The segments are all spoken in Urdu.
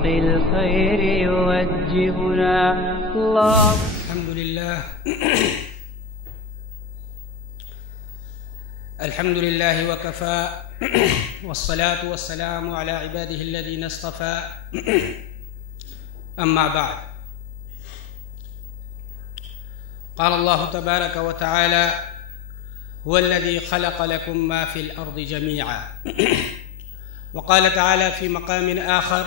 طريق الخير يوجهنا الله. الحمد لله وكفى والصلاة والسلام على عباده الذين اصطفى أما بعد. قال الله تبارك وتعالى: هو الذي خلق لكم ما في الأرض جميعا. وقال تعالى في مقام آخر: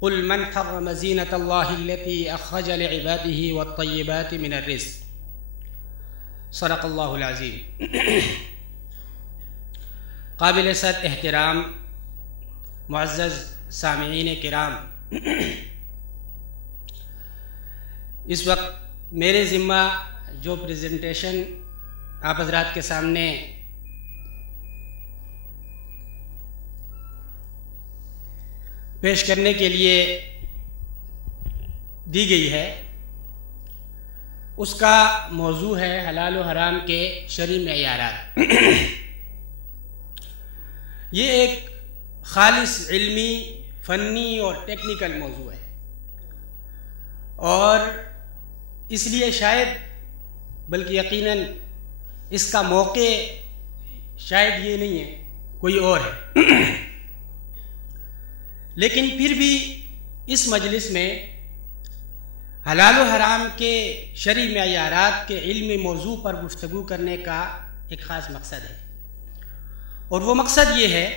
قل من حرم زينة الله التي أخرج لعباده والطيبات من الرزق. صدق اللہ العظیم. قابل صد احترام معزز سامعین کرام، اس وقت میرے ذمہ جو پریزنٹیشن آپ حضرات کے سامنے پیش کرنے کے لیے دی گئی ہے، اس کا موضوع ہے حلال و حرام کے شرعی معیارات. یہ ایک خالص علمی، فنی اور ٹیکنیکل موضوع ہے، اور اس لیے شاید بلکہ یقیناً اس کا موقع شاید یہ نہیں ہے، کوئی اور ہے. لیکن پھر بھی اس مجلس میں حلال و حرام کے شرعی معیارات کے علمی موضوع پر گفتگو کرنے کا ایک خاص مقصد ہے، اور وہ مقصد یہ ہے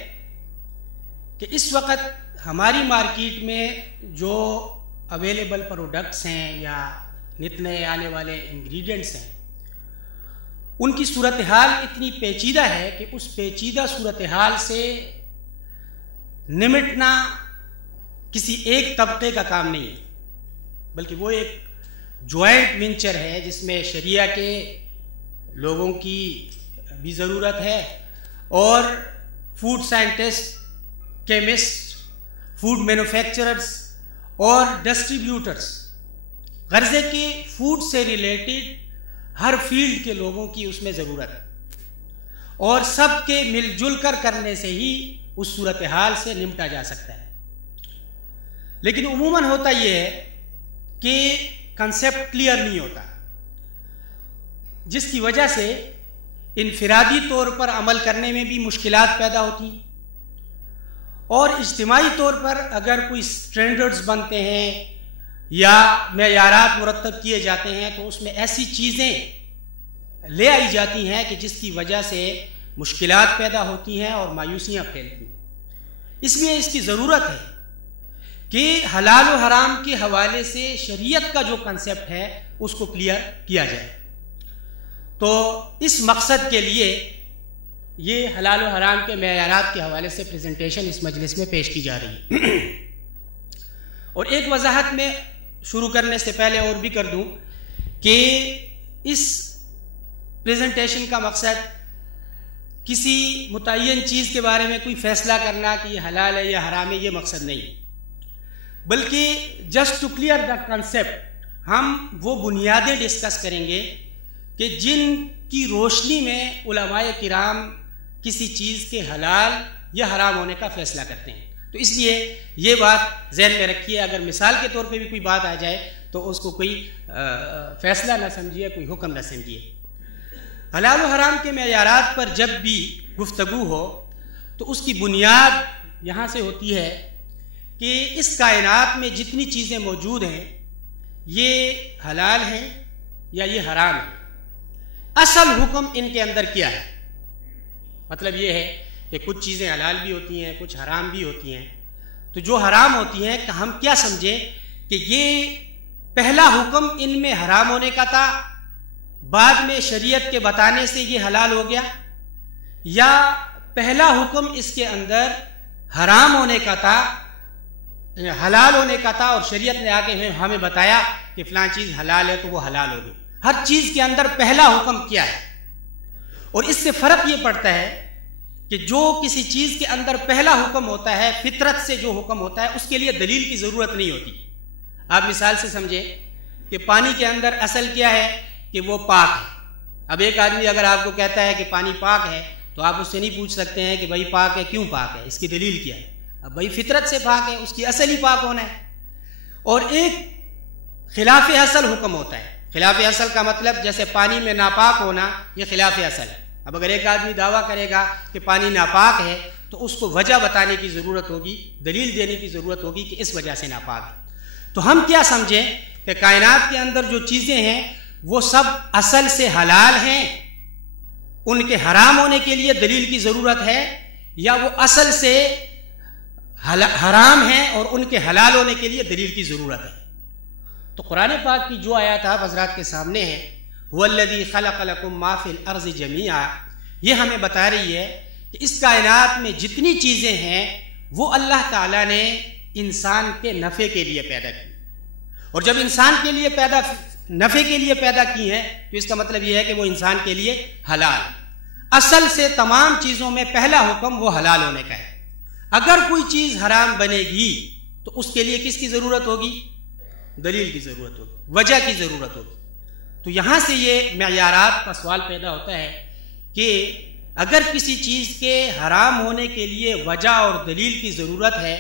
کہ اس وقت ہماری مارکیٹ میں جو اویلیبل پروڈکٹس ہیں یا نت نئے آنے والے انگریڈینٹس ہیں، ان کی صورتحال اتنی پیچیدہ ہے کہ اس پیچیدہ صورتحال سے نمٹنا کسی ایک طبقے کا کام نہیں ہے، بلکہ وہ ایک جوائنٹ وینچر ہے جس میں شریعہ کے لوگوں کی بھی ضرورت ہے، اور food scientist, chemist, food manufacturers اور ڈسٹریبیوٹرز، غرضے کہ فوڈ سے ریلیٹڈ ہر فیلڈ کے لوگوں کی اس میں ضرورت ہے، اور سب کے مل جل کر کرنے سے ہی اس صورتحال سے نمٹا جا سکتا ہے. لیکن عموماً ہوتا یہ ہے کہ کنسیپٹ کلیئر نہیں ہوتا، جس کی وجہ سے انفرادی طور پر عمل کرنے میں بھی مشکلات پیدا ہوتی ہیں، اور اجتماعی طور پر اگر کوئی سٹینڈرڈز بنتے ہیں یا معیارات مرتب کیے جاتے ہیں تو اس میں ایسی چیزیں لے آئی جاتی ہیں کہ جس کی وجہ سے مشکلات پیدا ہوتی ہیں اور مایوسیاں پھیلتی ہیں. اس لیے اس کی ضرورت ہے کہ حلال و حرام کے حوالے سے شریعت کا جو کنسیپٹ ہے اس کو کلیئر کیا جائے. تو اس مقصد کے لیے یہ حلال و حرام کے معیارات کے حوالے سے پریزنٹیشن اس مجلس میں پیش کی جا رہی ہے. اور ایک وضاحت میں شروع کرنے سے پہلے اور بھی کر دوں کہ اس پریزنٹیشن کا مقصد کسی متعین چیز کے بارے میں کوئی فیصلہ کرنا کہ یہ حلال ہے یا حرام ہے، یہ مقصد نہیں ہے، بلکہ just to clear the concept ہم وہ بنیادیں ڈسکس کریں گے کہ جن کی روشنی میں علماء کرام کسی چیز کے حلال یا حرام ہونے کا فیصلہ کرتے ہیں. تو اس لیے یہ بات ذہن میں رکھیے، اگر مثال کے طور پہ بھی کوئی بات آ جائے تو اس کو کوئی فیصلہ نہ سمجھیے، کوئی حکم نہ سمجھیے. حلال و حرام کے معیارات پر جب بھی گفتگو ہو تو اس کی بنیاد یہاں سے ہوتی ہے کہ اس کائنات میں جتنی چیزیں موجود ہیں یہ حلال ہیں یا یہ حرام ہیں. اصل حکم ان کے اندر کیا ہے؟ مطلب یہ ہے کہ کچھ چیزیں حلال بھی ہوتی ہیں، کچھ حرام بھی ہوتی ہیں. تو جو حرام ہوتی ہیں کہ ہم کیا سمجھیں کہ یہ پہلا حکم ان میں حرام ہونے کا تھا، بعد میں شریعت کے بتانے سے یہ حلال ہو گیا، یا پہلا حکم اس کے اندر حرام ہونے کا تھا، حلال ہونے کا تھا، اور شریعت نے آ کے ہمیں بتایا کہ فلاں چیز حلال ہے تو وہ حلال ہوگی. ہر چیز کے اندر پہلا حکم کیا ہے؟ اور اس سے فرق یہ پڑتا ہے کہ جو کسی چیز کے اندر پہلا حکم ہوتا ہے، فطرت سے جو حکم ہوتا ہے، اس کے لیے دلیل کی ضرورت نہیں ہوتی. آپ مثال سے سمجھیں کہ پانی کے اندر اصل کیا ہے کہ وہ پاک ہے. اب ایک آدمی اگر آپ کو کہتا ہے کہ پانی پاک ہے تو آپ اس سے نہیں پوچھ سکتے ہیں کہ بھائی پاک ہے، کیوں پاک ہے، اس کی دلیل کیا ہے. اب بھائی فطرت سے پاک ہے، اس کی اصل ہی پاک ہونا ہے. اور ایک خلاف اصل حکم ہوتا ہے. خلاف اصل کا مطلب جیسے پانی میں ناپاک ہونا، یہ خلاف اصل ہے. اب اگر ایک آدمی دعویٰ کرے گا کہ پانی ناپاک ہے تو اس کو وجہ بتانے کی ضرورت ہوگی، دلیل دینے کی ضرورت ہوگی کہ اس وجہ سے ناپاک ہے. تو ہم کیا سمجھیں کہ کائنات کے اندر جو چیزیں ہیں وہ سب اصل سے حلال ہیں، ان کے حرام ہونے کے لیے دلیل کی ضرورت ہے، یا وہ اصل سے حرام ہیں اور ان کے حلال ہونے کے لیے دلیل کی ضرورت ہے. تو قرآن پاک کی جو آیات آپ حضرات کے سامنے ہے، وَالَّذِي خَلَقَ لَكُم مَّا فِي الْأَرْضِ جَمِيعًا، یہ ہمیں بتا رہی ہے کہ اس کائنات میں جتنی چیزیں ہیں وہ اللہ تعالیٰ نے انسان کے نفع کے لیے پیدا کی. اور جب انسان کے لیے نفع کے لیے پیدا کی ہیں تو اس کا مطلب یہ ہے کہ وہ انسان کے لیے حلال. اصل سے تمام چیزوں میں پہلا حکم وہ حلال ہونے کا ہے. اگر کوئی چیز حرام بنے گی تو اس کے لیے کس کی ضرورت ہوگی؟ دلیل کی ضرورت ہوگی، وجہ کی ضرورت ہوگی. تو یہاں سے یہ معیارات کا سوال پیدا ہوتا ہے کہ اگر کسی چیز کے حرام ہونے کے لیے وجہ اور دلیل کی ضرورت ہے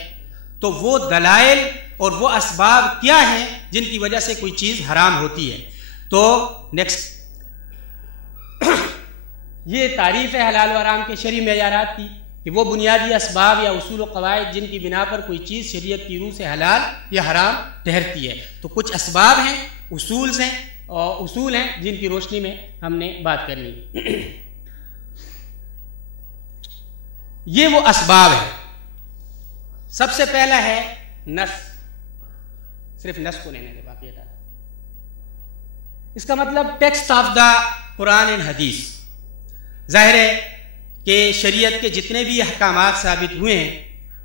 تو وہ دلائل اور وہ اسباب کیا ہیں جن کی وجہ سے کوئی چیز حرام ہوتی ہے. تو نیکسٹ یہ تعریف ہے حلال و حرام کے شرعی معیارات کی کہ وہ بنیادی اسباب یا اصول و قواعد جن کی بنا پر کوئی چیز شریعت کی روح سے حلال یا حرام ٹھہرتی ہے. تو کچھ اسباب ہیں، اصول ہیں جن کی روشنی میں ہم نے بات کرنی ہے. یہ وہ اسباب ہیں. سب سے پہلا ہے نص. صرف نص کو لینے کے باقی تھا. اس کا مطلب text of the Quran and حدیث. ظاہر ہے کہ شریعت کے جتنے بھی احکامات ثابت ہوئے ہیں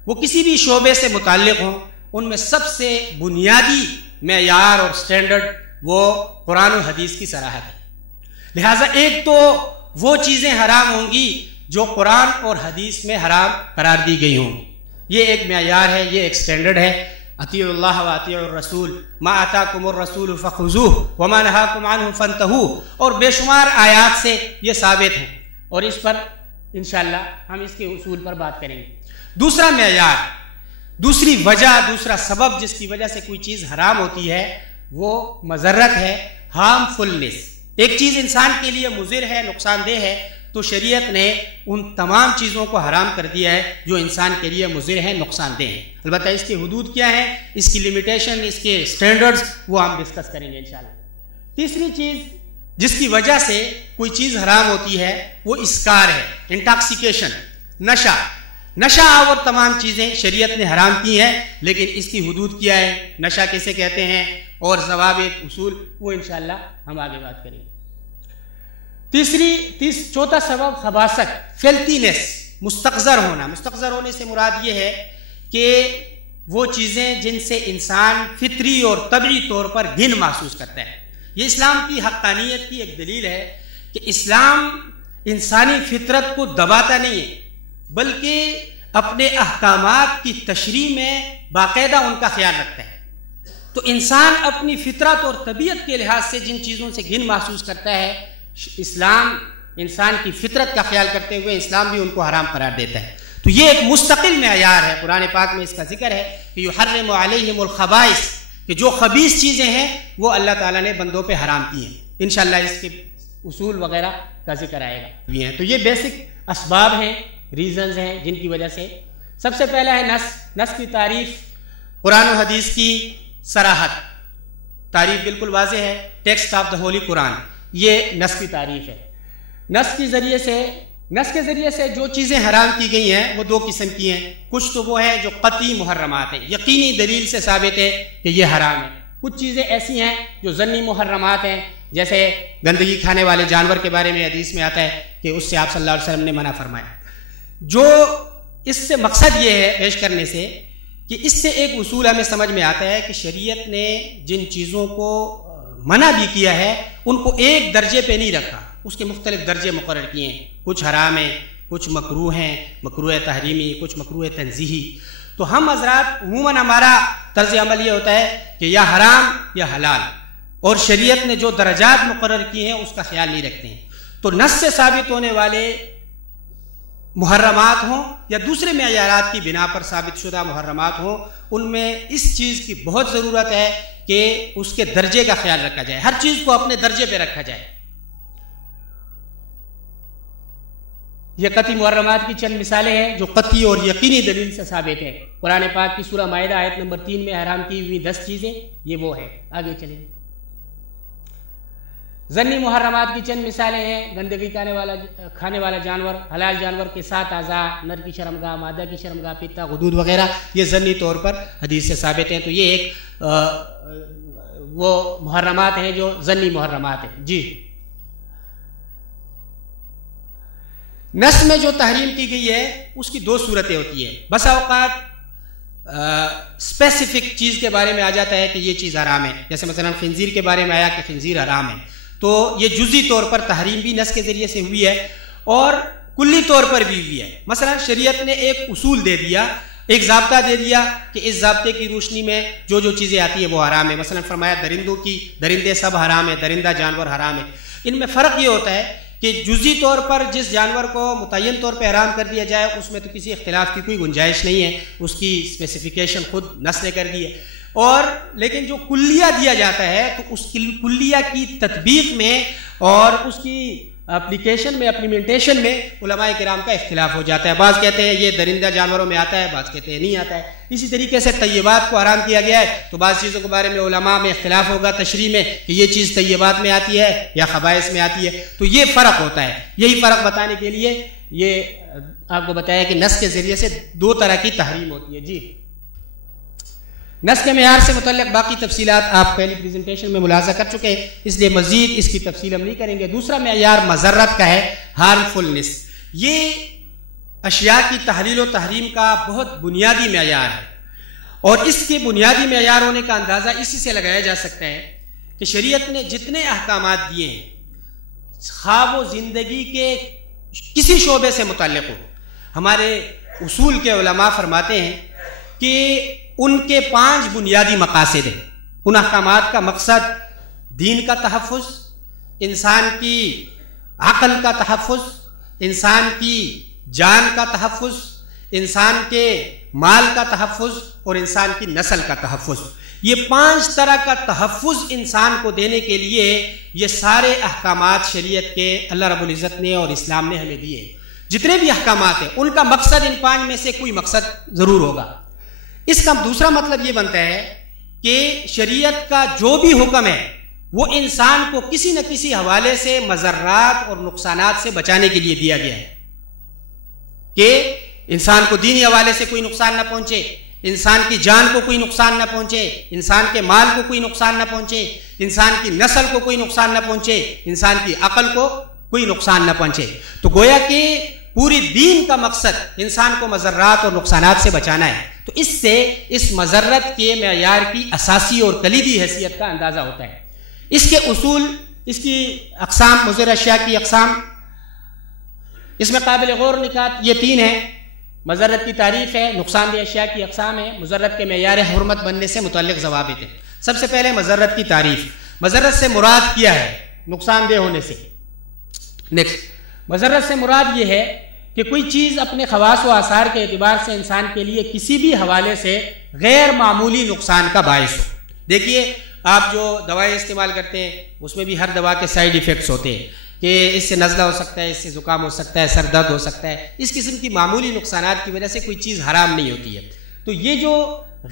وہ کسی بھی شعبے سے متعلق ہوں، ان میں سب سے بنیادی معیار اور سٹینڈرڈ وہ قرآن و حدیث کی صراحت ہے. لہٰذا ایک تو وہ چیزیں حرام ہوں گی جو قرآن اور حدیث میں حرام قرار دی گئی ہوں. یہ ایک معیار ہے، یہ ایک سٹینڈرڈ ہے. اطیعوا اللہ و اطیعوا الرسول ما آتاکم الرسول فخذوہ وما نہاکم عنہ فانتہوا. اور بے شمار آیات سے یہ ثابت ہیں اور اس پر انشاءاللہ ہم اس کے اصول پر بات کریں گے. دوسرا معیار، دوسری وجہ، دوسرا سبب جس کی وجہ سے کوئی چیز حرام ہوتی ہے وہ مضرت ہے، ہارمفلنس. ایک چیز انسان کے لیے مضر ہے، نقصان دہ ہے، تو شریعت نے ان تمام چیزوں کو حرام کر دیا ہے جو انسان کے لیے مضر ہیں، نقصان دہ ہیں. البتہ اس کی حدود کیا ہیں، اس کی لمیٹیشن، اس کے سٹینڈرڈز وہ ہم ڈسکس کریں گے انشاءاللہ. تیسری چیز جس کی وجہ سے کوئی چیز حرام ہوتی ہے وہ اسکار ہے، انٹاکسیکیشن، نشہ. نشہ اور تمام چیزیں شریعت نے حرام کی ہیں، لیکن اس کی حدود کیا ہے، نشہ کیسے کہتے ہیں اور ضوابط، اصول، وہ انشاءاللہ ہم آگے بات کریں گے. چوتھا سبب خباثت، فیلتینس، مستقذر ہونا. مستقذر ہونے سے مراد یہ ہے کہ وہ چیزیں جن سے انسان فطری اور طبعی طور پر گھن محسوس کرتا ہے. یہ اسلام کی حقانیت کی ایک دلیل ہے کہ اسلام انسانی فطرت کو دباتا نہیں ہے بلکہ اپنے احکامات کی تشریح میں باقاعدہ ان کا خیال رکھتا ہے. تو انسان اپنی فطرت اور طبیعت کے لحاظ سے جن چیزوں سے گھن محسوس کرتا ہے، اسلام انسان کی فطرت کا خیال کرتے ہوئے اسلام بھی ان کو حرام قرار دیتا ہے. تو یہ ایک مستقل معیار ہے. قرآن پاک میں اس کا ذکر ہے کہ یحرم علیہم الخبائث، کہ جو خبیث چیزیں ہیں وہ اللہ تعالیٰ نے بندوں پہ حرام کی ہیں. انشاءاللہ اس کے اصول وغیرہ کا ذکر آئے گا. تو یہ بیسک اسباب ہیں، ریزنز ہیں جن کی وجہ سے. سب سے پہلا ہے نص. نص کی تعریف، قرآن و حدیث کی صراحت. تعریف بالکل واضح ہے، ٹیکسٹ آف دا ہولی قرآن. یہ نص کی تعریف ہے. نص کے ذریعے سے جو چیزیں حرام کی گئی ہیں وہ دو قسم کی ہیں. کچھ تو وہ ہیں جو قطعی محرمات ہیں، یقینی دلیل سے ثابت ہے کہ یہ حرام ہے. کچھ چیزیں ایسی ہیں جو ظنی محرمات ہیں، جیسے گندگی کھانے والے جانور کے بارے میں حدیث میں آتا ہے کہ اس سے آپ صلی اللہ علیہ وسلم نے منع فرمایا. جو اس سے مقصد یہ ہے پیش کرنے سے کہ اس سے ایک اصول ہمیں سمجھ میں آتا ہے کہ شریعت نے جن چیزوں کو منع بھی کیا ہے ان کو ایک درجے پہ نہیں رکھا، اس کے مختلف درجے مقرر کیے ہیں. کچھ حرام ہیں، کچھ مکروہ ہیں، مکروہ تحریمی، کچھ مکروہ تنزیہی. تو ہم حضرات عموماً ہمارا طرز عمل یہ ہوتا ہے کہ یا حرام یا حلال، اور شریعت نے جو درجات مقرر کیے ہیں اس کا خیال نہیں رکھتے ہیں. تو نص سے ثابت ہونے والے محرمات ہوں یا دوسرے معیارات کی بنا پر ثابت شدہ محرمات ہوں، ان میں اس چیز کی بہت ضرورت ہے کہ اس کے درجے کا خیال رکھا جائے، ہر چیز کو اپنے درجے پہ رکھا جائے۔ یہ قطعی محرمات کی چند مثالیں ہیں جو قطعی اور یقینی دلیل سے ثابت ہیں۔ قرآن پاک کی سورہ مائدہ آیت نمبر 3 میں حرام کی ہوئی 10 چیزیں یہ وہ ہیں۔ آگے چلیں۔ ظنی محرمات کی چند مثالیں ہیں: گندگی کھانے والا جانور، حلال جانور کے 7 اعضاء، نر کی شرمگاہ، مادہ کی شرمگاہ، پتا، غدود وغیرہ، یہ ظنی طور پر حدیث سے ثابت ہیں۔ تو یہ ایک وہ محرمات ہیں جو ظنی محرمات ہیں۔ جی، نص میں جو تحریم کی گئی ہے اس کی 2 صورتیں ہوتی ہیں۔ بسا اوقات اسپیسیفک چیز کے بارے میں آ جاتا ہے کہ یہ چیز حرام ہے، جیسے مثلا خنزیر کے بارے میں آیا کہ خنزیر حرام ہے، تو یہ جزئی طور پر تحریم بھی نص کے ذریعے سے ہوئی ہے اور کلی طور پر بھی ہوئی ہے۔ مثلا شریعت نے ایک اصول دے دیا، ایک ضابطہ دے دیا کہ اس ضابطے کی روشنی میں جو جو چیزیں آتی ہیں وہ حرام ہے۔ مثلا فرمایا درندے سب حرام ہے، درندہ جانور حرام ہے۔ ان میں فرق یہ ہوتا ہے کہ جزئی طور پر جس جانور کو متعین طور پہ حرام کر دیا جائے اس میں تو کسی اختلاف کی کوئی گنجائش نہیں ہے، اس کی اسپیسیفیکیشن خود نص نے کر دی ہے، اور لیکن جو کلیہ دیا جاتا ہے تو اس کلیہ کی تطبیق میں اور اس کی اپلیکیشن میں، اپلیمنٹیشن میں علماء کرام کا اختلاف ہو جاتا ہے۔ بعض کہتے ہیں یہ درندہ جانوروں میں آتا ہے، بعض کہتے ہیں نہیں آتا ہے۔ اسی طریقے سے طیبات کو حرام کیا گیا ہے تو بعض چیزوں کے بارے میں علماء میں اختلاف ہوگا تشریح میں کہ یہ چیز طیبات میں آتی ہے یا خبائث میں آتی ہے، تو یہ فرق ہوتا ہے۔ یہی فرق بتانے کے لیے یہ آپ کو بتایا کہ نص کے ذریعے سے 2 طرح کی تحریم ہوتی ہے۔ جی، نص کے معیار سے متعلق باقی تفصیلات آپ پہلی پریزنٹیشن میں ملاحظہ کر چکے ہیں، اس لیے مزید اس کی تفصیل ہم نہیں کریں گے۔ دوسرا معیار مضرت کا ہے، ہارمفلنس۔ یہ اشیاء کی تحلیل و تحریم کا بہت بنیادی معیار ہے، اور اس کے بنیادی معیار ہونے کا اندازہ اسی سے لگایا جا سکتا ہے کہ شریعت نے جتنے احکامات دیے ہیں، خواہ وہ زندگی کے کسی شعبے سے متعلق ہو، ہمارے اصول کے علماء فرماتے ہیں کہ ان کے 5 بنیادی مقاصد ہیں۔ ان احکامات کا مقصد دین کا تحفظ، انسان کی عقل کا تحفظ، انسان کی جان کا تحفظ، انسان کے مال کا تحفظ اور انسان کی نسل کا تحفظ۔ یہ 5 طرح کا تحفظ انسان کو دینے کے لیے یہ سارے احکامات شریعت کے اللہ رب العزت نے اور اسلام نے ہمیں دیے۔ جتنے بھی احکامات ہیں ان کا مقصد ان 5 میں سے کوئی مقصد ضرور ہوگا۔ اس کا دوسرا مطلب یہ بنتا ہے کہ شریعت کا جو بھی حکم ہے وہ انسان کو کسی نہ کسی حوالے سے مضرات اور نقصانات سے بچانے کے لیے دیا گیا ہے، کہ انسان کو دینی حوالے سے کوئی نقصان نہ پہنچے، انسان کی جان کو کوئی نقصان نہ پہنچے، انسان کے مال کو کوئی نقصان نہ پہنچے، انسان کی نسل کو کوئی نقصان نہ پہنچے، انسان کی عقل کو کوئی نقصان نہ پہنچے۔ تو گویا کہ پوری دین کا مقصد انسان کو مضرات اور نقصانات سے بچانا ہے۔ تو اس سے اس مضرت کے معیار کی اساسی اور کلیدی حیثیت کا اندازہ ہوتا ہے۔ اس کے اصول، اس کی اقسام، مضر اشیاء کی اقسام، اس میں قابل غور نکات یہ 3 ہیں۔ مضرت کی تعریف ہے، نقصان دہ اشیاء کی اقسام ہے، مضرت کے معیار حرمت بننے سے متعلق ضوابط ہیں۔ سب سے پہلے مضرت کی تعریف۔ مضرت سے مراد کیا ہے؟ نقصان دہ ہونے سے۔ نیکسٹ، مضرت سے مراد یہ ہے کہ کوئی چیز اپنے خواص و آثار کے اعتبار سے انسان کے لیے کسی بھی حوالے سے غیر معمولی نقصان کا باعث ہو۔ دیکھیے، آپ جو دوائیں استعمال کرتے ہیں اس میں بھی ہر دوا کے سائیڈ ایفیکٹس ہوتے ہیں کہ اس سے نزلہ ہو سکتا ہے، اس سے زکام ہو سکتا ہے، سر درد ہو سکتا ہے۔ اس قسم کی معمولی نقصانات کی وجہ سے کوئی چیز حرام نہیں ہوتی ہے۔ تو یہ جو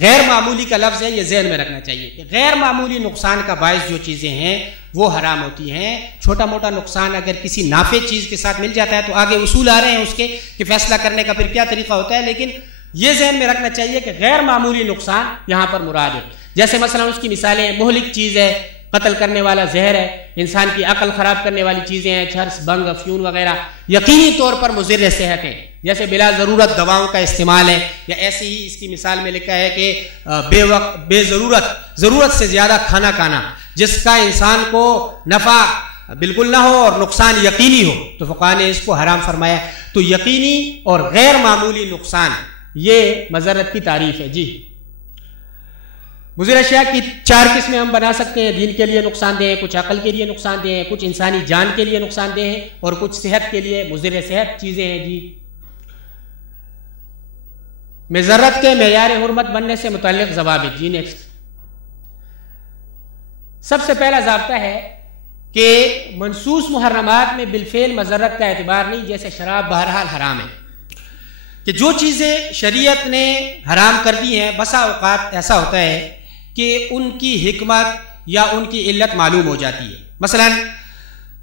غیر معمولی کا لفظ ہے یہ ذہن میں رکھنا چاہیے کہ غیر معمولی نقصان کا باعث جو چیزیں ہیں وہ حرام ہوتی ہیں۔ چھوٹا موٹا نقصان اگر کسی نافع چیز کے ساتھ مل جاتا ہے تو آگے اصول آ رہے ہیں اس کے کہ فیصلہ کرنے کا پھر کیا طریقہ ہوتا ہے، لیکن یہ ذہن میں رکھنا چاہیے کہ غیر معمولی نقصان یہاں پر مراد ہے۔ جیسے مثلا اس کی مثالیں مہلک چیز ہے، قتل کرنے والا زہر ہے، انسان کی عقل خراب کرنے والی چیزیں ہیں، چرس، بنگ، افیون وغیرہ یقینی طور پر مضر صحت ہیں، جیسے بلا ضرورت دواؤں کا استعمال ہے، یا ایسے ہی اس کی مثال میں لکھا ہے کہ بے ضرورت سے زیادہ کھانا کھانا جس کا انسان کو نفع بالکل نہ ہو اور نقصان یقینی ہو، تو فقہاء نے اس کو حرام فرمایا۔ تو یقینی اور غیر معمولی نقصان یہ مضرت کی تعریف ہے۔ جی، مضر اشیاء کی 4 قسمیں ہم بنا سکتے ہیں۔ دین کے لیے نقصان دہ ہیں، کچھ عقل کے لیے نقصان دہ ہیں، کچھ انسانی جان کے لیے نقصان دہ ہیں، اور کچھ صحت کے لیے مضر صحت چیزیں ہیں۔ جی، مذرت کے معیار حرمت بننے سے متعلق ضوابط. جی نیکسٹ. سب سے پہلا ضابطہ ہے کہ منصوص محرمات میں بالفعل مذرت کا اعتبار نہیں. جیسے شراب بہرحال حرام ہے، کہ جو چیزیں شریعت نے حرام کر دی ہیں بسا اوقات ایسا ہوتا ہے کہ ان کی حکمت یا ان کی علت معلوم ہو جاتی ہے. مثلا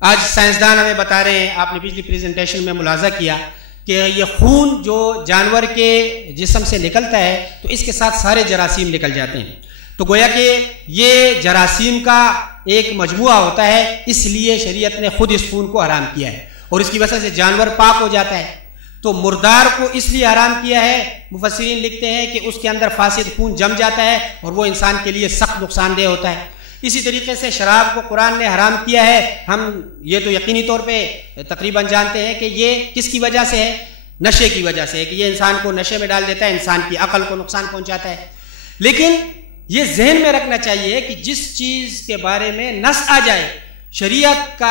آج سائنسدان ہمیں بتا رہے ہیں، آپ نے پچھلی پریزنٹیشن میں ملاحظہ کیا کہ یہ خون جو جانور کے جسم سے نکلتا ہے تو اس کے ساتھ سارے جراثیم نکل جاتے ہیں. تو گویا کہ یہ جراثیم کا ایک مجموعہ ہوتا ہے، اس لیے شریعت نے خود اس خون کو حرام کیا ہے اور اس کی وجہ سے جانور پاک ہو جاتا ہے. تو مردار کو اس لیے حرام کیا ہے، مفسرین لکھتے ہیں کہ اس کے اندر فاسد خون جم جاتا ہے اور وہ انسان کے لیے سخت نقصان دہ ہوتا ہے. اسی طریقے سے شراب کو قرآن نے حرام کیا ہے. ہم یہ تو یقینی طور پہ تقریباً جانتے ہیں کہ یہ کس کی وجہ سے ہے؟ نشے کی وجہ سے ہے، کہ یہ انسان کو نشے میں ڈال دیتا ہے، انسان کی عقل کو نقصان پہنچاتا ہے. لیکن یہ ذہن میں رکھنا چاہیے کہ جس چیز کے بارے میں نص آ جائے، شریعت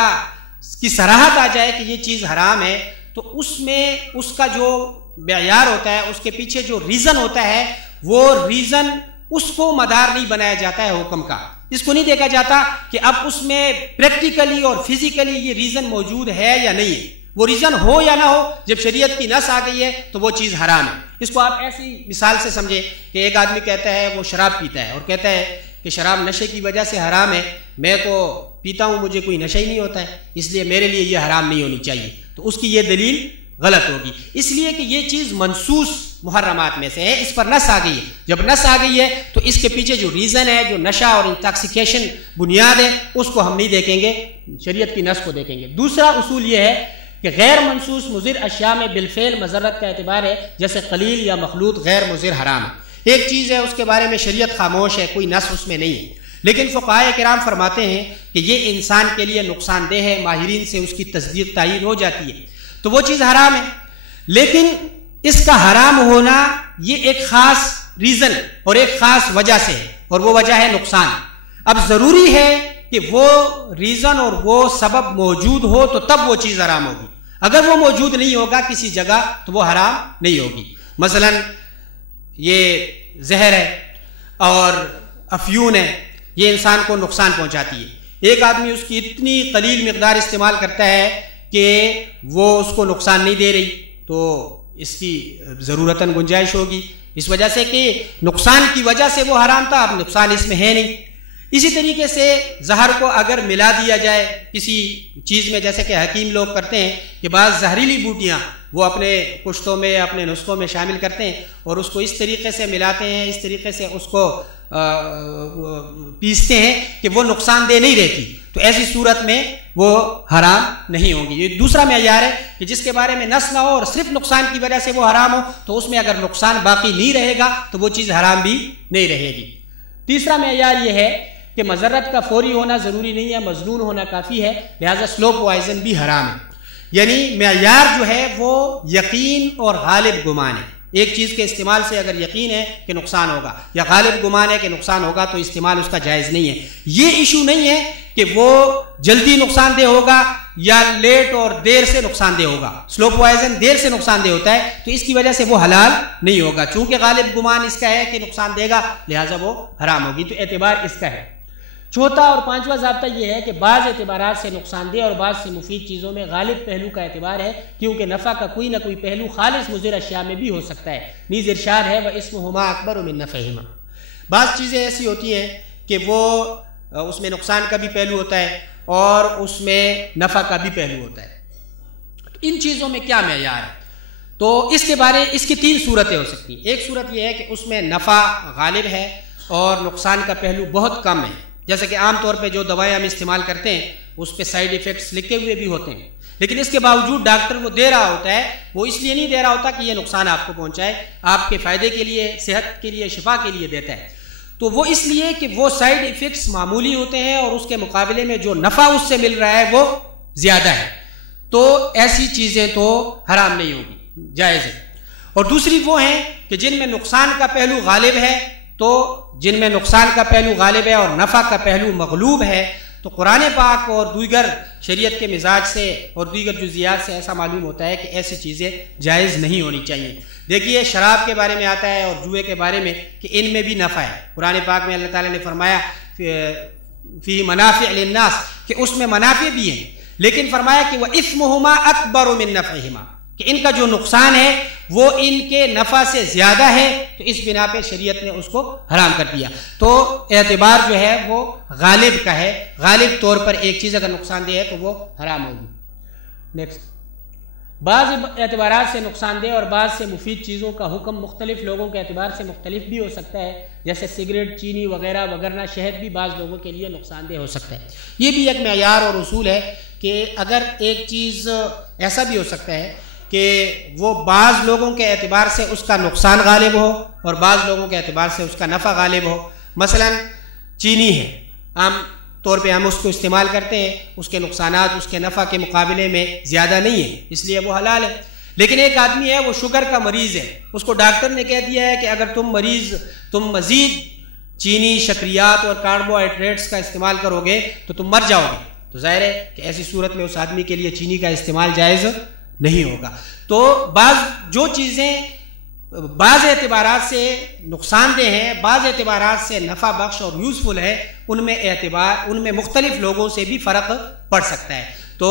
کی صراحت آ جائے کہ یہ چیز حرام ہے، تو اس میں اس کا جو معیار ہوتا ہے، اس کے پیچھے جو ریزن ہوتا ہے، وہ ریزن اس کو مدار نہیں بنایا جاتا ہے حکم کا. اس کو نہیں دیکھا جاتا کہ اب اس میں پریکٹیکلی اور فزیکلی یہ ریزن موجود ہے یا نہیں ہے. وہ ریزن ہو یا نہ ہو، جب شریعت کی نص آ گئی ہے تو وہ چیز حرام ہے. اس کو آپ ایسی مثال سے سمجھیں کہ ایک آدمی کہتا ہے وہ شراب پیتا ہے اور کہتا ہے کہ شراب نشے کی وجہ سے حرام ہے، میں تو پیتا ہوں، مجھے کوئی نشہ ہی نہیں ہوتا ہے، اس لیے میرے لیے یہ حرام نہیں ہونی چاہیے. تو اس کی یہ دلیل غلط ہوگی، اس لیے کہ یہ چیز منصوص محرمات میں سے ہے، اس پر نص آ گئی ہے. جب نص آ گئی ہے تو اس کے پیچھے جو ریزن ہے، جو نشہ اور انٹاکسیکیشن بنیاد ہے، اس کو ہم نہیں دیکھیں گے، شریعت کی نص کو دیکھیں گے. دوسرا اصول یہ ہے کہ غیر منصوص مضر اشیاء میں بالفعل مضرت کا اعتبار ہے. جیسے قلیل یا مخلوط غیر مضر حرام ہے. ایک چیز ہے اس کے بارے میں شریعت خاموش ہے، کوئی نص اس میں نہیں ہے، لیکن فقہائے کرام فرماتے ہیں کہ یہ انسان کے لیے نقصان دہ ہے، ماہرین سے اس کی تصدیق تعین ہو جاتی ہے، تو وہ چیز حرام ہے. لیکن اس کا حرام ہونا یہ ایک خاص ریزن اور ایک خاص وجہ سے ہے، اور وہ وجہ ہے نقصان. اب ضروری ہے کہ وہ ریزن اور وہ سبب موجود ہو تو تب وہ چیز حرام ہوگی. اگر وہ موجود نہیں ہوگا کسی جگہ تو وہ حرام نہیں ہوگی. مثلا یہ زہر ہے اور افیون ہے، یہ انسان کو نقصان پہنچاتی ہے. ایک آدمی اس کی اتنی قلیل مقدار استعمال کرتا ہے کہ وہ اس کو نقصان نہیں دے رہی، تو اس کی ضرورتاً گنجائش ہوگی، اس وجہ سے کہ نقصان کی وجہ سے وہ حرام تھا، اب نقصان اس میں ہے نہیں. اسی طریقے سے زہر کو اگر ملا دیا جائے کسی چیز میں، جیسے کہ حکیم لوگ کرتے ہیں کہ بعض زہریلی بوٹیاں وہ اپنے پشتوں میں، اپنے نسخوں میں شامل کرتے ہیں اور اس کو اس طریقے سے ملاتے ہیں، اس طریقے سے اس کو پیستے ہیں کہ وہ نقصان دہ نہیں رہتی، تو ایسی صورت میں وہ حرام نہیں ہوگی. یہ دوسرا معیار ہے کہ جس کے بارے میں نص نہ ہو اور صرف نقصان کی وجہ سے وہ حرام ہو، تو اس میں اگر نقصان باقی نہیں رہے گا تو وہ چیز حرام بھی نہیں رہے گی. تیسرا معیار یہ ہے کہ مضرت کا فوری ہونا ضروری نہیں ہے، مظنون ہونا کافی ہے، لہذا سلو پوائزن بھی حرام ہے. یعنی معیار جو ہے وہ یقین اور غالب گمان ہے. ایک چیز کے استعمال سے اگر یقین ہے کہ نقصان ہوگا یا غالب گمان ہے کہ نقصان ہوگا تو استعمال اس کا جائز نہیں ہے. یہ ایشو نہیں ہے کہ وہ جلدی نقصان دہ ہوگا یا لیٹ اور دیر سے نقصان دہ ہوگا. سلو پوائزن دیر سے نقصان دہ ہوتا ہے تو اس کی وجہ سے وہ حلال نہیں ہوگا، چونکہ غالب گمان اس کا ہے کہ نقصان دے گا لہٰذا وہ حرام ہوگی، تو اعتبار اس کا ہے. چوتھا اور پانچواں ضابطہ یہ ہے کہ بعض اعتبارات سے نقصان دہ اور بعض سے مفید چیزوں میں غالب پہلو کا اعتبار ہے، کیونکہ نفع کا کوئی نہ کوئی پہلو خالص مضر اشیاء میں بھی ہو سکتا ہے. نیز ارشاد ہے وَإِسْمُهُمَا أَكْبَرُ مِن نَفْعِهِمَا. بعض چیزیں ایسی ہوتی ہیں کہ وہ اس میں نقصان کا بھی پہلو ہوتا ہے اور اس میں نفع کا بھی پہلو ہوتا ہے. ان چیزوں میں کیا معیار ہے؟ تو اس کی تین صورتیں ہو سکتی ہیں. ایک صورت یہ ہے کہ اس میں نفع غالب ہے اور نقصان کا پہلو بہت کم ہے، جیسے کہ عام طور پہ جو دوائیں ہم استعمال کرتے ہیں اس پہ سائیڈ ایفیکٹس لکھے ہوئے بھی ہوتے ہیں، لیکن اس کے باوجود ڈاکٹر وہ دے رہا ہوتا ہے، وہ اس لیے نہیں دے رہا ہوتا کہ یہ نقصان آپ کو پہنچائے، آپ کے فائدے کے لیے، صحت کے لیے، شفا کے لیے دیتا ہے. تو وہ اس لیے کہ وہ سائیڈ ایفیکٹس معمولی ہوتے ہیں اور اس کے مقابلے میں جو نفع اس سے مل رہا ہے وہ زیادہ ہے، تو ایسی چیزیں تو حرام نہیں ہوگی، جائز ہے. اور دوسری وہ ہیں کہ جن میں نقصان کا پہلو غالب ہے، تو جن میں نقصان کا پہلو غالب ہے اور نفع کا پہلو مغلوب ہے، تو قرآن پاک اور دیگر شریعت کے مزاج سے اور دیگر جزیات سے ایسا معلوم ہوتا ہے کہ ایسی چیزیں جائز نہیں ہونی چاہیے. دیکھیے شراب کے بارے میں آتا ہے اور جوئے کے بارے میں کہ ان میں بھی نفع ہے. قرآن پاک میں اللہ تعالیٰ نے فرمایا فی منافع للناس کہ اس میں منافع بھی ہیں، لیکن فرمایا کہ وَإِثْمُهُمَا أَكْبَرُ مِن نَفْعِهِمَا کہ ان کا جو نقصان ہے وہ ان کے نفع سے زیادہ ہے، تو اس بنا پہ شریعت نے اس کو حرام کر دیا. تو اعتبار جو ہے وہ غالب کا ہے، غالب طور پر ایک چیز اگر نقصان دہ ہے تو وہ حرام ہوگی. نیکسٹ، بعض اعتبارات سے نقصان دہ اور بعض سے مفید چیزوں کا حکم مختلف لوگوں کے اعتبار سے مختلف بھی ہو سکتا ہے، جیسے سگریٹ، چینی وغیرہ وغیرہ. شہد بھی بعض لوگوں کے لیے نقصان دہ ہو سکتا ہے. یہ بھی ایک معیار اور اصول ہے کہ اگر ایک چیز ایسا بھی ہو سکتا ہے کہ وہ بعض لوگوں کے اعتبار سے اس کا نقصان غالب ہو اور بعض لوگوں کے اعتبار سے اس کا نفع غالب ہو. مثلا چینی ہے، عام طور پہ ہم اس کو استعمال کرتے ہیں، اس کے نقصانات اس کے نفع کے مقابلے میں زیادہ نہیں ہیں، اس لیے وہ حلال ہے. لیکن ایک آدمی ہے وہ شوگر کا مریض ہے، اس کو ڈاکٹر نے کہہ دیا ہے کہ اگر تم مزید چینی، شکریات اور کاربوہائیڈریٹس کا استعمال کرو گے تو تم مر جاؤ گے. تو ظاہر ہے کہ ایسی صورت میں اس آدمی کے لیے چینی کا استعمال جائز نہیں ہوگا. تو جو چیزیں بعض اعتبارات سے نقصان دہ ہیں، بعض اعتبارات سے نفع بخش اور یوزفل ہے، ان میں مختلف لوگوں سے بھی فرق پڑ سکتا ہے. تو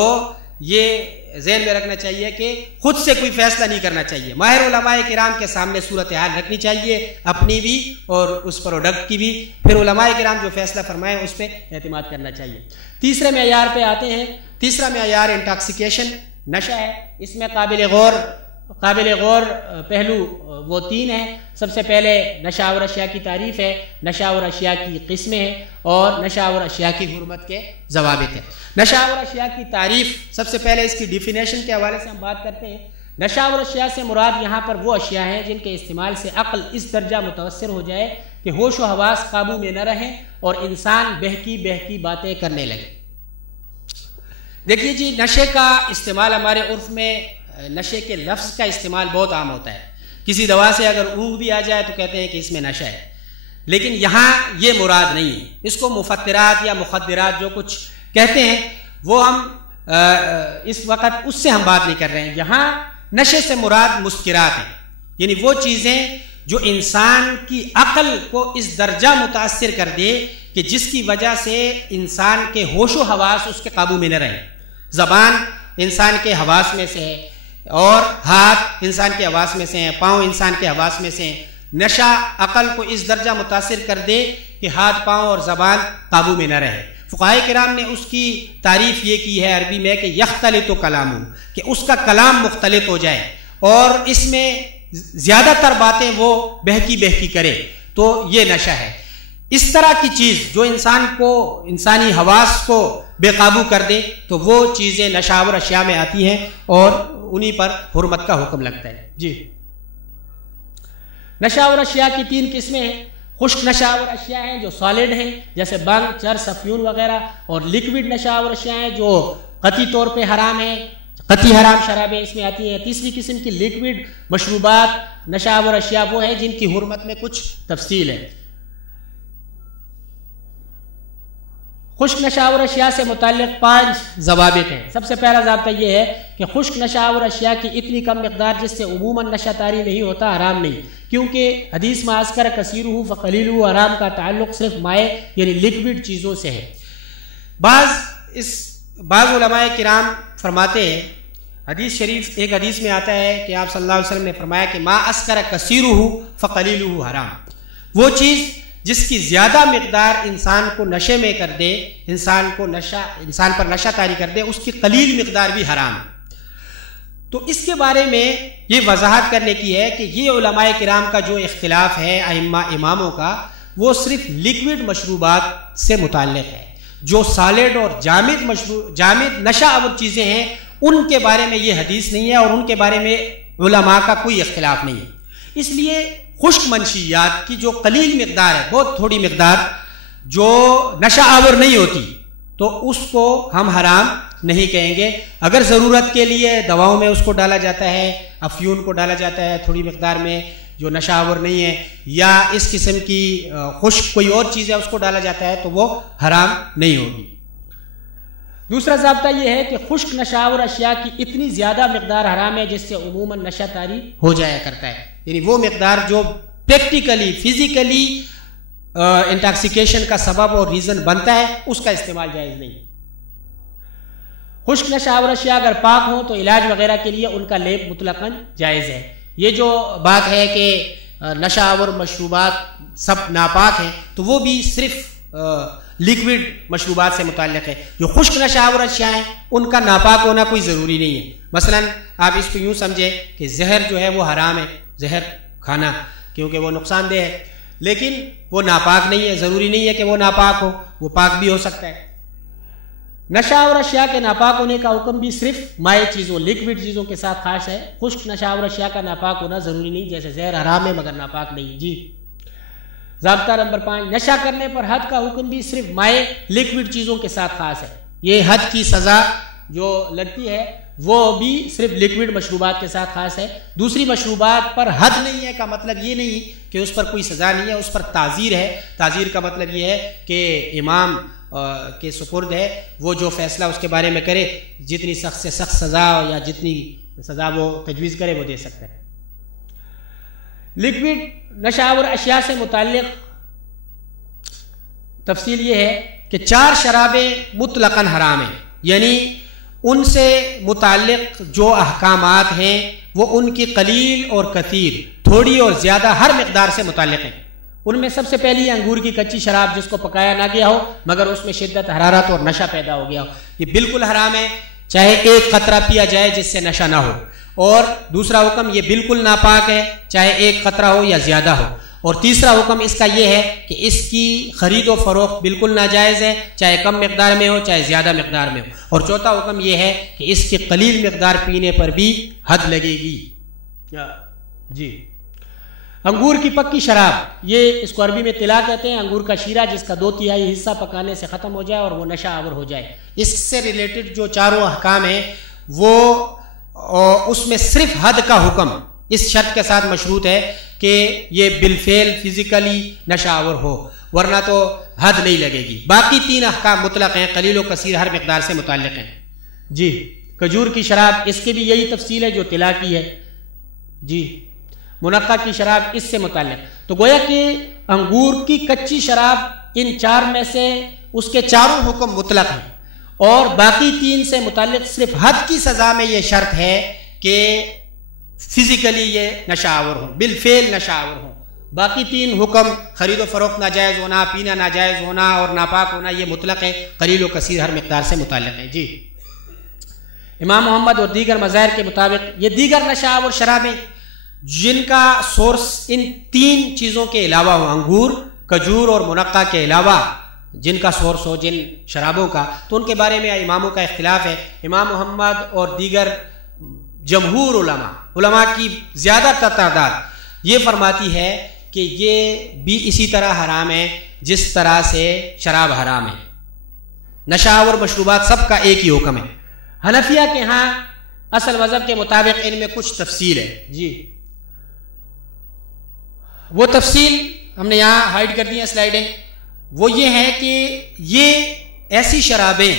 یہ ذہن میں رکھنا چاہیے کہ خود سے کوئی فیصلہ نہیں کرنا چاہیے. ماہر علماء کرام کے سامنے صورتحال رکھنی چاہیے، اپنی بھی اور اس پروڈکٹ کی بھی، پھر علماء کرام جو فیصلہ فرمائیں اس پہ اعتماد کرنا چاہیے. تیسرے معیار پہ آتے ہیں. تیسرا معیار انٹاکسیکیشن، نشہ ہے. اس میں قابل غور پہلو وہ تین ہیں. سب سے پہلے نشہ اور اشیاء کی تعریف ہے، نشہ اور اشیاء کی قسمیں ہیں، اور نشہ اور اشیاء کی حرمت کے ضوابط ہیں. نشہ اور اشیاء کی تعریف، سب سے پہلے اس کی ڈیفینیشن کے حوالے سے ہم بات کرتے ہیں. نشہ اور اشیاء سے مراد یہاں پر وہ اشیاء ہیں جن کے استعمال سے عقل اس درجہ متاثر ہو جائے کہ ہوش و حواس قابو میں نہ رہیں اور انسان بہکی باتیں کرنے لگے. دیکھیے جی، نشے کا استعمال ہمارے عرف میں نشے کے لفظ کا استعمال بہت عام ہوتا ہے. کسی دوا سے اگر اونگ بھی آ جائے تو کہتے ہیں کہ اس میں نشہ ہے، لیکن یہاں یہ مراد نہیں ہے. اس کو مفترات یا مخدرات جو کچھ کہتے ہیں وہ ہم اس وقت اس سے ہم بات نہیں کر رہے ہیں. یہاں نشے سے مراد مسکرات ہیں، یعنی وہ چیزیں جو انسان کی عقل کو اس درجہ متاثر کر دے کہ جس کی وجہ سے انسان کے ہوش و حواس اس کے قابو میں نہ رہیں. زبان انسان کے حواس میں سے ہے، اور ہاتھ انسان کے حواس میں سے ہیں، پاؤں انسان کے حواس میں سے ہیں. نشہ عقل کو اس درجہ متاثر کر دے کہ ہاتھ، پاؤں اور زبان قابو میں نہ رہے. فقہائے کرام نے اس کی تعریف یہ کی ہے عربی میں کہ یختلط کلامہ، کہ اس کا کلام مختلط ہو جائے اور اس میں زیادہ تر باتیں وہ بہکی کرے، تو یہ نشہ ہے. اس طرح کی چیز جو انسانی حواس کو بے قابو کر دے تو وہ چیزیں نشہ اور اشیاء میں آتی ہیں اور انہی پر حرمت کا حکم لگتا ہے. جی، نشہ اور اشیاء کی تین قسمیں ہیں. خشک نشہ اور اشیاء ہیں جو سالڈ ہیں جیسے بنگ، چرس، افیون وغیرہ، اور لیکوڈ نشہ اور اشیاء ہیں جو قطعی طور پہ حرام ہیں، قطعی حرام شرابیں اس میں آتی ہیں. تیسری قسم کی لیکوڈ مشروبات نشہ اور اشیاء وہ ہیں جن کی حرمت میں کچھ تفصیل ہے. خشک نشہ اور اشیاء سے متعلق 5 ضوابط ہیں. سب سے پہلا ضابطہ یہ ہے کہ خشک نشہ اور اشیاء کی اتنی کم مقدار جس سے عموماً نشہ طاری نہیں ہوتا حرام نہیں، کیونکہ حدیث میں اذکر کثیرہ فقلیلہ حرام کا تعلق صرف مائع یعنی لیکوڈ چیزوں سے ہے. بعض علماء کرام فرماتے ہیں، حدیث شریف ایک حدیث میں آتا ہے کہ آپ صلی اللہ علیہ وسلم نے فرمایا کہ ما اذکر کثیرہ فقلیلہ حرام. وہ چیز جس کی زیادہ مقدار انسان کو نشے میں کر دے، انسان پر نشہ طاری کر دے، اس کی قلیل مقدار بھی حرام ہے. تو اس کے بارے میں یہ وضاحت کرنے کی ہے کہ یہ علماء کرام کا جو اختلاف ہے اماموں کا، وہ صرف لیکوڈ مشروبات سے متعلق ہے. جو سالڈ اور جامد نشہ آور چیزیں ہیں ان کے بارے میں یہ حدیث نہیں ہے اور ان کے بارے میں علماء کا کوئی اختلاف نہیں ہے. اس لیے خشک منشیات کی جو قلیل مقدار ہے، بہت تھوڑی مقدار جو نشہ آور نہیں ہوتی، تو اس کو ہم حرام نہیں کہیں گے. اگر ضرورت کے لیے دواؤں میں اس کو ڈالا جاتا ہے، افیون کو ڈالا جاتا ہے تھوڑی مقدار میں جو نشہ آور نہیں ہے، یا اس قسم کی خشک کوئی اور چیز ہے اس کو ڈالا جاتا ہے، تو وہ حرام نہیں ہوگی. دوسرا ضابطہ یہ ہے کہ خشک نشاور اشیاء کی اتنی زیادہ مقدار حرام ہے جس سے عموماً نشہ طاری ہو جایا کرتا ہے، یعنی وہ مقدار جو پریکٹیکلی فزیکلی انٹاکسیکیشن کا سبب اور ریزن بنتا ہے اس کا استعمال جائز نہیں۔ خشک نشاور اشیاء اگر پاک ہوں تو علاج وغیرہ کے لیے ان کا لیپ مطلقاً جائز ہے۔ یہ جو بات ہے کہ نشہ آور مشروبات سب ناپاک ہیں تو وہ بھی صرف لیکوڈ مشروبات سے متعلق ہے۔ جو خشک نشہ آور اشیاء ہیں ان کا ناپاک ہونا کوئی ضروری نہیں ہے۔ مثلا آپ اس کو یوں سمجھیں کہ زہر جو ہے وہ حرام ہے، زہر کھانا، کیونکہ وہ نقصان دہ ہے، لیکن وہ ناپاک نہیں ہے، ضروری نہیں ہے کہ وہ ناپاک ہو، وہ پاک بھی ہو سکتا ہے۔ نشہ آور اشیاء کے ناپاک ہونے کا حکم بھی صرف مائع چیزوں لیکوڈ چیزوں کے ساتھ خاص ہے۔ خشک نشہ آور اشیاء کا ناپاک ہونا ضروری نہیں، جیسے زہر حرام ہے مگر ناپاک نہیں۔ جی ضابطہ نمبر 5، نشہ کرنے پر حد کا حکم بھی صرف مائع لیکوڈ چیزوں کے ساتھ خاص ہے۔ یہ حد کی سزا جو لگتی ہے وہ بھی صرف لیکوڈ مشروبات کے ساتھ خاص ہے۔ دوسری مشروبات پر حد نہیں ہے کا مطلب یہ نہیں کہ اس پر کوئی سزا نہیں ہے، اس پر تعزیر ہے۔ تعزیر کا مطلب یہ ہے کہ امام کے سپرد ہے، وہ جو فیصلہ اس کے بارے میں کرے، جتنی سخت سے سخت سزا یا جتنی سزا وہ تجویز کرے وہ دے سکتا ہے۔ لیکوڈ نشہ آور اشیاء سے متعلق تفصیل یہ ہے کہ 4 شرابیں مطلقاً حرام ہیں، یعنی ان سے متعلق جو احکامات ہیں وہ ان کی قلیل اور کثیر، تھوڑی اور زیادہ، ہر مقدار سے متعلق ہیں۔ ان میں سب سے پہلی انگور کی کچی شراب جس کو پکایا نہ گیا ہو مگر اس میں شدت حرارت اور نشہ پیدا ہو گیا ہو، یہ بالکل حرام ہے، چاہے ایک قطرہ پیا جائے جس سے نشہ نہ ہو۔ اور دوسرا حکم یہ بالکل ناپاک ہے، چاہے ایک قطرہ ہو یا زیادہ ہو۔ اور تیسرا حکم اس کا یہ ہے کہ اس کی خرید و فروخت بالکل ناجائز ہے، چاہے کم مقدار میں ہو چاہے زیادہ مقدار میں ہو۔ اور چوتھا حکم یہ ہے کہ اس کی قلیل مقدار پینے پر بھی حد لگے گی۔ جی انگور کی پکی شراب، یہ اس کو عربی میں طلا کہتے ہیں، انگور کا شیرہ جس کا 2/3 حصہ پکانے سے ختم ہو جائے اور وہ نشہ آور ہو جائے۔ اس سے ریلیٹڈ جو چاروں احکام ہیں وہ اس میں صرف حد کا حکم اس شرط کے ساتھ مشروط ہے کہ یہ بالفعل فزیکلی نشہ آور ہو، ورنہ تو حد نہیں لگے گی۔ باقی 3 احکام مطلق ہیں، قلیل و کثیر، ہر مقدار سے متعلق ہیں۔ جی کھجور کی شراب، اس کی بھی یہی تفصیل ہے جو طلا کی ہے۔ جی منقع کی شراب اس سے متعلق، تو گویا کہ انگور کی کچی شراب ان 4 میں سے اس کے چاروں حکم مطلق ہیں، اور باقی 3 سے متعلق صرف حد کی سزا میں یہ شرط ہے کہ فزیکلی یہ نشہ آور ہوں، بالفعل نشہ آور ہوں۔ باقی 3 حکم، خرید و فروخت ناجائز ہونا، پینا ناجائز ہونا اور ناپاک ہونا، یہ مطلق ہے، قلیل و کثیر ہر مقدار سے متعلق ہے۔ جی امام محمد اور دیگر مذاہب کے مطابق یہ دیگر نشہ آور شرابیں جن کا سورس ان 3 چیزوں کے علاوہ ہو، انگور، کھجور اور منقع کے علاوہ جن کا سورس ہو جن شرابوں کا، تو ان کے بارے میں اماموں کا اختلاف ہے۔ امام محمد اور دیگر جمہور علماء کی زیادہ تر تعداد یہ فرماتی ہے کہ یہ بھی اسی طرح حرام ہے جس طرح سے شراب حرام ہے۔ نشہ آور مشروبات سب کا ایک ہی حکم ہے۔ حنفیہ کے ہاں اصل مذہب کے مطابق ان میں کچھ تفصیل ہے۔ جی وہ تفصیل ہم نے یہاں ہائیڈ کر دی ہیں سلائیڈیں، وہ یہ ہے کہ یہ ایسی شرابیں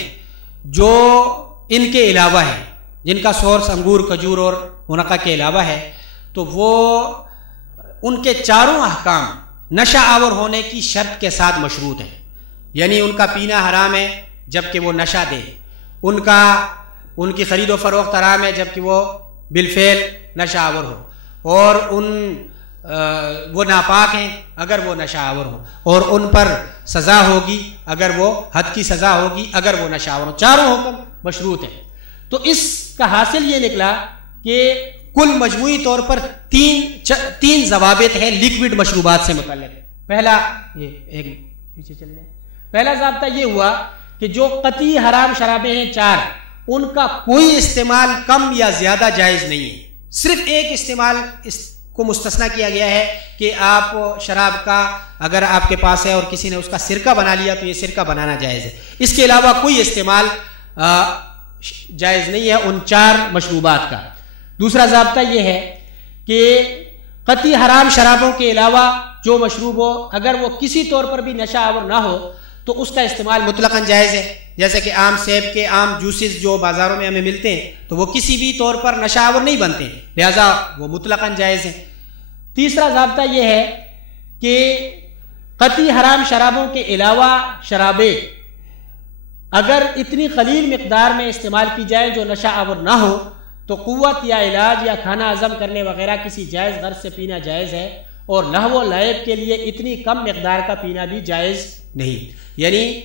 جو ان کے علاوہ ہیں، جن کا سورس انگور، کھجور اور منقع کے علاوہ ہے، تو وہ ان کے چاروں احکام نشہ آور ہونے کی شرط کے ساتھ مشروط ہیں، یعنی ان کا پینا حرام ہے جبکہ وہ نشہ دے، ان کی خرید و فروخت حرام ہے جبکہ وہ بالفعل نشہ آور ہو، اور وہ ناپاک ہیں اگر وہ نشہ آور ہوں، اور ان پر سزا ہوگی اگر وہ حد کی سزا ہوگی اگر وہ نشہ آور ہوں۔ چاروں حکم مشروط ہیں۔ تو اس کا حاصل یہ نکلا کہ کل مجموعی طور پر 3 ضوابط ہیں لیکوڈ مشروبات سے متعلق۔ پہلا ضابطہ یہ ہوا کہ جو قطعی حرام شرابیں ہیں 4، ان کا کوئی استعمال کم یا زیادہ جائز نہیں ہے، صرف ایک استعمال کو مستثنیٰ کیا گیا ہے کہ آپ شراب کا اگر آپ کے پاس ہے اور کسی نے اس کا سرکہ بنا لیا تو یہ سرکہ بنانا جائز ہے، اس کے علاوہ کوئی استعمال جائز نہیں ہے ان 4 مشروبات کا۔ دوسرا ضابطہ یہ ہے کہ قطعی حرام شرابوں کے علاوہ جو مشروب ہو اگر وہ کسی طور پر بھی نشہ آور نہ ہو تو اس کا استعمال مطلقاً جائز ہے. جیسے کہ عام سیب کے عام جوسز جو بازاروں میں ہمیں ملتے ہیں تو وہ کسی بھی طور پر نشہ آور نہیں بنتے ہیں، لہذا وہ مطلقاً جائز ہیں. تیسرا ضابطہ یہ ہے کہ قطعی حرام شرابوں کے علاوہ شرابیں اگر اتنی قلیل مقدار میں استعمال کی جائے جو نشہ آور نہ ہو تو قوت یا علاج یا کھانا ہضم کرنے وغیرہ کسی جائز غرض سے پینا جائز ہے، اور لہو و لعب کے لیے اتنی کم مقدار کا پینا بھی جائز نہیں. یعنی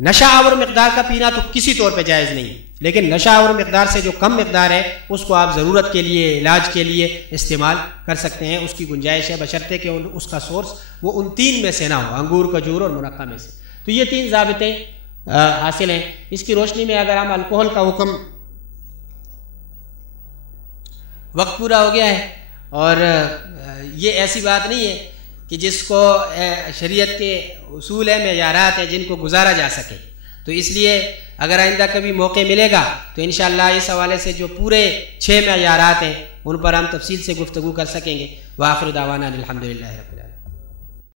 نشہ آور مقدار کا پینا تو کسی طور پہ جائز نہیں، لیکن نشہ آور مقدار سے جو کم مقدار ہے اس کو آپ ضرورت کے لیے علاج کے لیے استعمال کر سکتے ہیں، اس کی گنجائش ہے، بشرطے کہ اس کا سورس وہ ان تین میں سے نہ ہو، انگور، کھجور اور منقع میں سے. تو یہ تین ضابطے حاصل ہیں. اس کی روشنی میں اگر ہم الکوہل کا حکم، وقت پورا ہو گیا ہے اور یہ ایسی بات نہیں ہے کہ جس کو شریعت کے اصول ہیں، معیارات ہیں جن کو گزارا جا سکے، تو اس لیے اگر آئندہ کبھی موقع ملے گا تو انشاءاللہ اس حوالے سے جو پورے 6 معیارات ہیں ان پر ہم تفصیل سے گفتگو کر سکیں گے. وآخر دعوانا الحمدللہ رب العالمین.